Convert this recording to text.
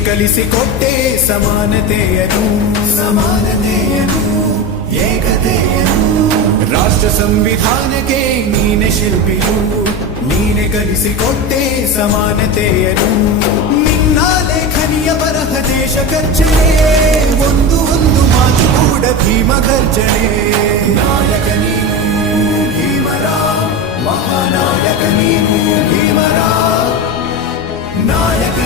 ಕಲಿಸಿಕೊಟ್ಟೆ ಸಮಾನತೆಯನು ಏಕತೆಯನು ರಾಷ್ಟ್ರ ಸಂವಿಧಾನಕ್ಕೆ ನೀನೆ ಶಿಲ್ಪಿಯು ನೀನೆ ಕಲಿಸಿಕೊಟ್ಟೆ ಸಮಾನತೆಯನು ನಿನ್ನ ಲೇಖನಿಯ ಬರಹ ದೇಶ ಕರ್ಚನೆ ಒಂದು ಮಾತು ಕೂಡ ಭೀಮ ಗರ್ಜನೆ ನಾಯಕ ನೀನು ಭೀಮರ ಮಹಾನಾಯಕ ನೀನು ಭೀಮರ ನಾಯಕ